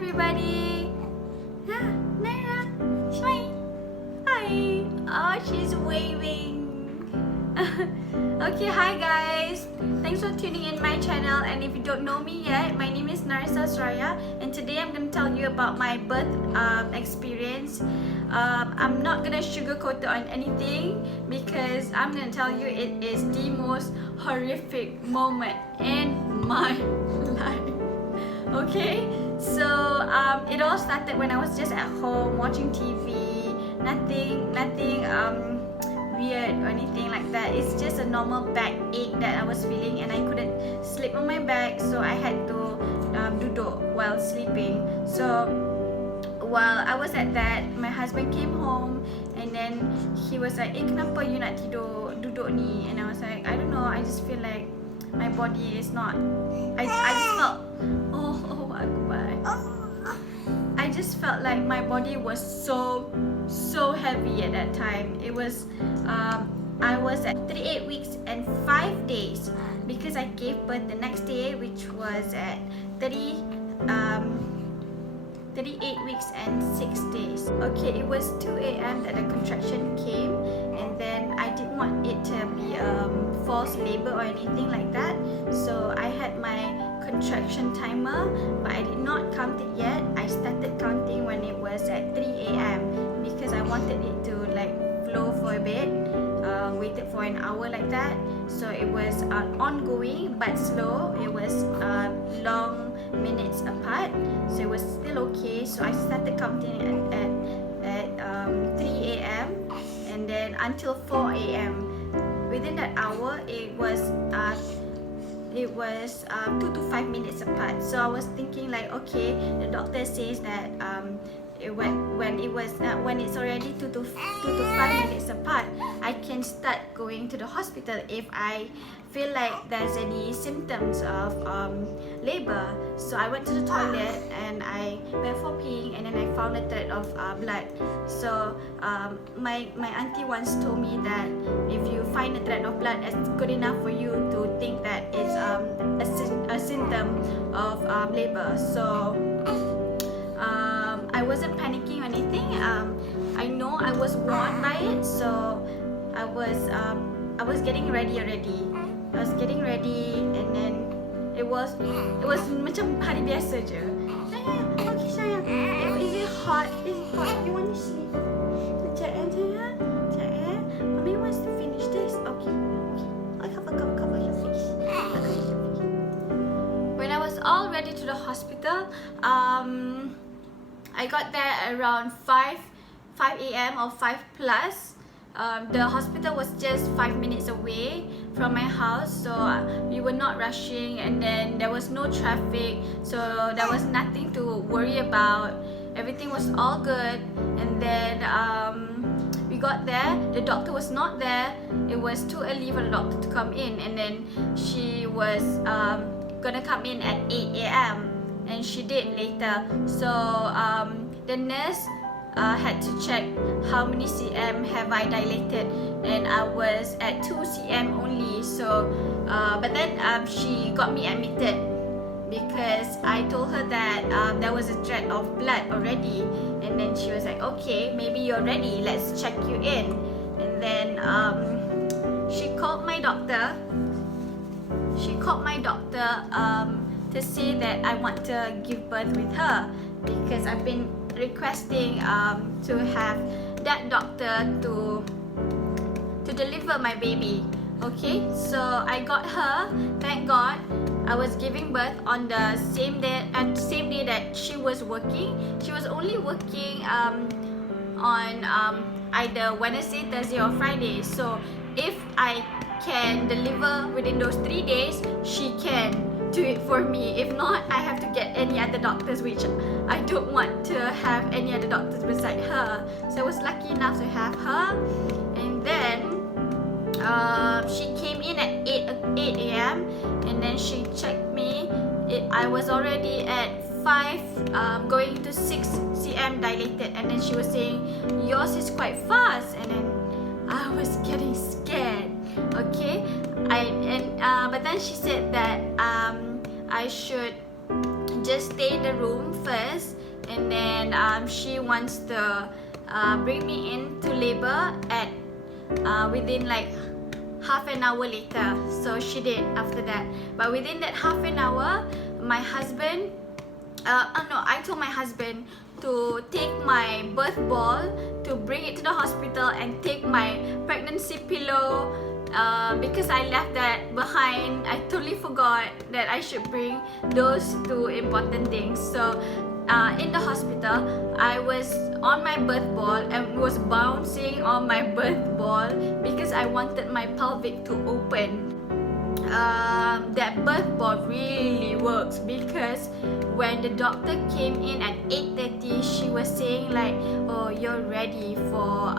everybody. Ah, Naira, smile. Hi. Oh, she's waving. Okay, hi guys. Thanks for tuning in my channel. And if you don't know me yet, my name is Narisa Suraya, and today I'm gonna tell you about my birth experience. I'm not gonna sugarcoat it on anything because I'm gonna tell you it is the most horrific moment in my life. Okay, so it all started when I was just at home watching TV. Nothing weird or anything like that. It's just a normal backache that I was feeling, and I couldn't sleep on my back, so I had to duduk while sleeping. So while I was at that, my husband came home, and then he was like, kenapa you nak tidur duduk ni? And I was like, I don't know, I just feel like my body is not, I just felt, I just felt like my body was so heavy at that time. It was I was at 38 weeks and 5 days because I gave birth the next day, which was at 38 weeks and 6 days. Okay, it was 2 a.m. that the contraction came, and then I didn't want it to be false labor or anything like that, so I had my contraction timer, but I did not count it yet. I started counting when it was at 3 a.m. because I wanted it to like flow for a bit. Waited for an hour like that, so it was ongoing but slow. It was long minutes apart, so it was still okay. So I started counting at 3 a.m. and then until 4 a.m. Within that hour, it was 2 to 5 minutes apart. So I was thinking like, okay, the doctor says that when it's already 2 to 5 minutes apart, I can start going to the hospital if I feel like there's any symptoms of labor. So I went to the toilet and I went for peeing, and then I found a thread of blood. So my auntie once told me that if you find a thread of blood, it's good enough for you to think that it's a symptom of labor. So I wasn't panicking or anything. I know I was warned by it, so I was getting ready already. I was getting ready, and then it was macam hari biasa je. Sayang, okay sayang. Is it hot? Is it hot? You want to see? Sekejap sayang. Sekejap. Mommy wants to finish this. Okay. Cover your face. When I was all ready to the hospital, I got there around 5 a.m. or 5 plus. The hospital was just 5 minutes away from my house, so we were not rushing, and then there was no traffic, so there was nothing to worry about. Everything was all good, and then we got there. The doctor was not there. It was too early for the doctor to come in, and then she was gonna come in at 8 a.m. and she did later. So the nurse had to check how many cm have I dilated, and I was at 2 cm only. So but then she got me admitted because I told her that there was a thread of blood already, and then she was like, okay, maybe you're ready, let's check you in. And then she called my doctor to say that I want to give birth with her, because I've been requesting to have that doctor to deliver my baby. Okay, so I got her. Thank God. I was giving birth on the same day that she was working. She was only working on either Wednesday, Thursday or Friday. So if I can deliver within those 3 days, she can do it for me. If not, I have to get any other doctors, which I don't want to have any other doctors beside her. So I was lucky enough to have her. And then she came in at 8 a.m. and then she checked me. I was already at 5 going to 6 cm dilated, and then she was saying yours is quite fast, and then I was getting scared. Okay, but then she said that I should just stay in the room first, and then she wants to bring me into labor at within like half an hour later. So she did after that. But within that half an hour, my husband, I told my husband to take my birth ball, to bring it to the hospital, and take my pregnancy pillow, because I left that behind. I totally forgot that I should bring those two important things. So in the hospital, I was on my birth ball and was bouncing on my birth ball because I wanted my pelvic to open. That birth ball really works, because when the doctor came in at 8:30, she was saying like, oh, you're ready for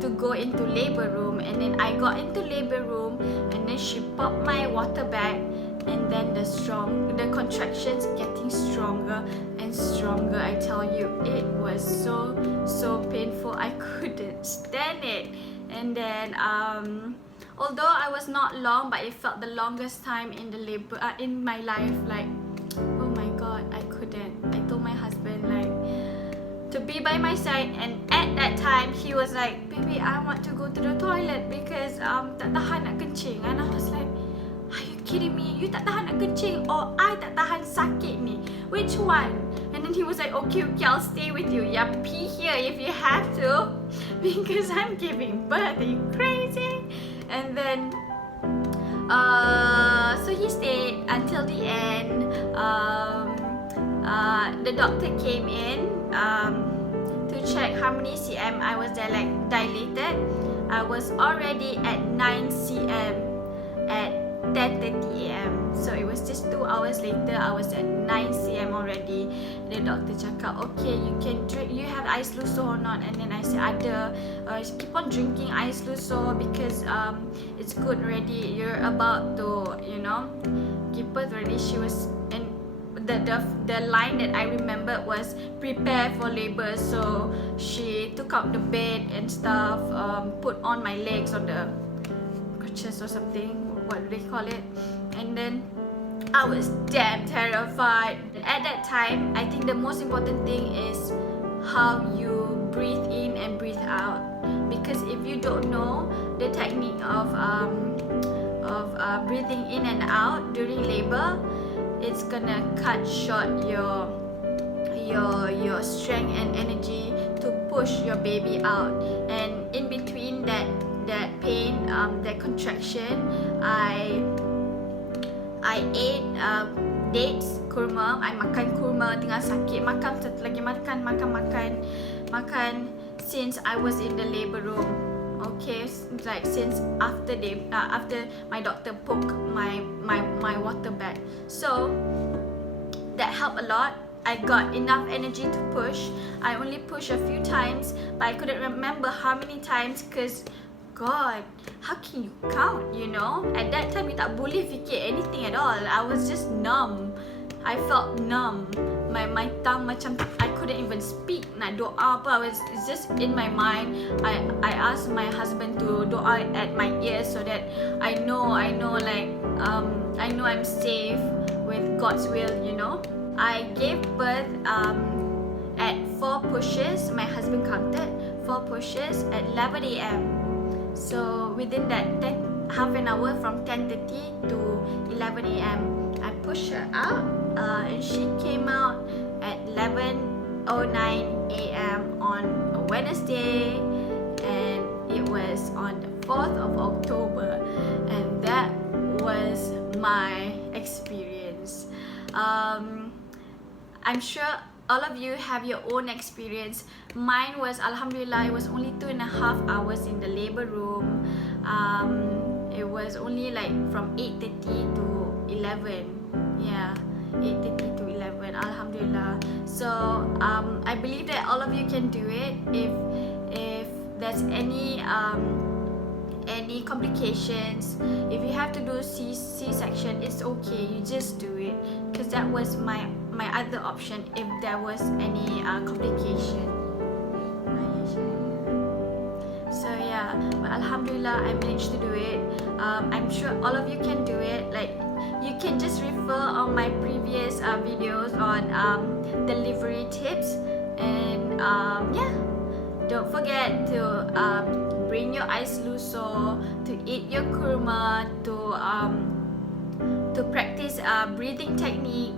to go into labor room. And then I got into labor room, and then she popped my water bag, and then the contractions getting stronger and stronger. I tell you, it was so painful. I couldn't stand it. And then although I was not long, but it felt the longest time in the labor in my life. Like, oh my god, I couldn't. I told my husband like to be by my side, and at that time he was like, baby, I want to go to the toilet because tak tahan nak kencing. And I was like, are you kidding me? You tak tahan nak kencing, or I tak tahan sakit ni? Which one? And then he was like, okay, I'll stay with you. Yeah, pee here if you have to, because I'm giving birth. Are you crazy? And then so he stayed until the end. The doctor came in to check how many cm I was there, like dilated. I was already at 9 cm at 10:30 am. So it was just 2 hours later, I was at 9 cm already. The doctor cakap, okay, you can drink, you have Ais Luso or not? And then I said, ada. Keep on drinking Ais Luso because it's good already. You're about to, give birth already. She was, and the line that I remembered was prepare for labor. So she took out the bed and stuff, put on my legs on the crutches or something, what do they call it? And then I was damn terrified. At that time, I think the most important thing is how you breathe in and breathe out. Because if you don't know the technique of breathing in and out during labor, it's gonna cut short your strength and energy to push your baby out. And in between that pain, that contraction, I ate dates, kurma. I makan kurma tengah sakit, makan satu lagi, makan since I was in the labor room. Okay, like since after my doctor poked my water bag. So that helped a lot. I got enough energy to push. I only pushed a few times, but I couldn't remember how many times, because God, how can you count, At that time, you tak boleh fikir anything at all. I was just numb. I felt numb. My tongue macam, I couldn't even speak. Nak doa apa, it's just in my mind. I asked my husband to doa at my ears so that I know like, I know I'm safe with God's will, I gave birth at 4 pushes. My husband counted 4 pushes at 11 a.m. So within that half an hour, from 10:30 to 11 a.m, I pushed her out, and she came out at 11:09 a.m. on a Wednesday, and it was on the 4th of October, and that was my experience. I'm sure all of you have your own experience. Mine was, alhamdulillah, it was only 2.5 hours in the labor room. It was only like from 8:30 to 11. Yeah, 8:30 to 11, alhamdulillah. So I believe that all of you can do it. If there's any complications, if you have to do C-section, it's okay, you just do it, because that was my other option if there was any complication. So yeah, but alhamdulillah, I managed to do it. I'm sure all of you can do it. Like, you can just refer on my previous videos on delivery tips, and yeah, don't forget to bring your ice luso, to eat your kurma, to practice breathing technique.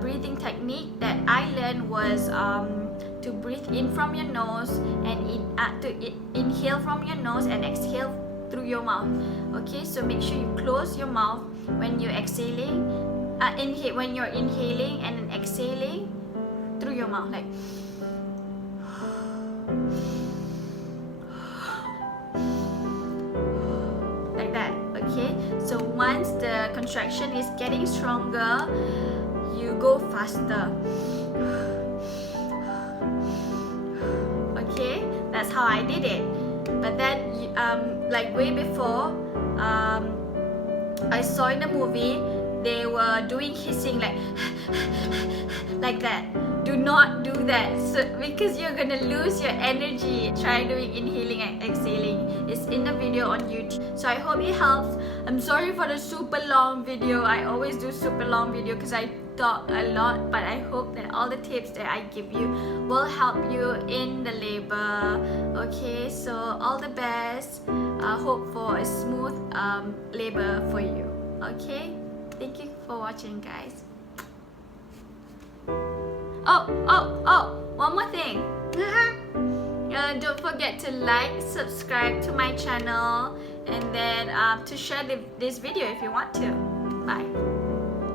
Breathing technique that I learned was to breathe in from your nose and inhale from your nose and exhale through your mouth. Okay, so make sure you close your mouth when you're exhaling, when you're inhaling, and then exhaling through your mouth, like that. Okay, so once the contraction is getting stronger, you go faster. Okay, that's how I did it. But then like way before, I saw in the movie they were doing hissing like that. Do not do that, because you're gonna lose your energy. Try doing inhaling and exhaling. It's in the video on YouTube. So I hope it helps. I'm sorry for the super long video. I always do super long video because I talk a lot, but I hope that all the tips that I give you will help you in the labor. Okay, so all the best. Hope for a smooth labor for you. Okay, thank you for watching, guys. Oh, one more thing. Don't forget to like, subscribe to my channel, and then to share this video if you want to. Bye.